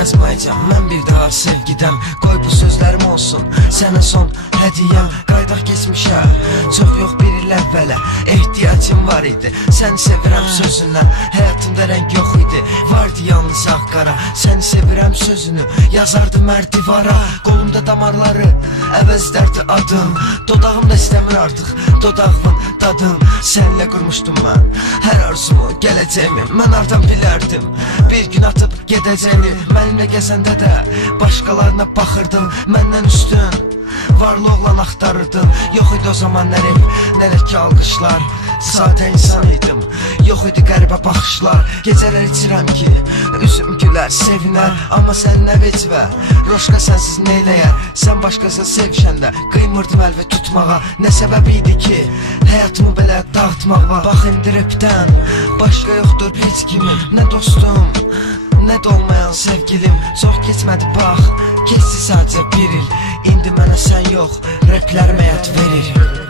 yazmayacağım mən bir daha sevgidən. Qoy bu sözlərim olsun sənə son hədiyəm. Qaydaq geçmişə, çox yox bir il əvvələ ehtiyacım var idi. Səni sevirəm sözündən, həyatımda rəng yox idi. Vardı yalnız ağ-qara, səni sevirəm sözünü yazardım hər divara. Qolumda damarları əvəzlərdi adın, dodağımda istəmir artıq dodağımın dadın. Səninlə qurmuşdum mən hər arzumu, gələcəyimi mən hardan bilərdim. Bir gün atıb gedəcəyini, mənimlə gəzəndə də başqalarına baxırdın, məndən üstün varlı oğlan axtarırdın. Yox idi o zaman nə rep, nə ki alqışlar, sadə insan idim. Yox idi qəribə baxışlar, gecələr içirəm ki üzüm gülər, sevinər. Amma sən nə vecvə, Roşka sənsiz neyləyər? Sən başqasını sevişəndə qıymırdım əl və tutmağa. Nə səbəb idi ki həyatımı belə dağıtmağa? Bax indi repdən başqa yoxdur heç kimin, nə dostum, nə də olmayan sevgilim. Çox keçmədi bax, keçdi sadəcə bir il. İndi mənə sən yox, replərim həyat verir.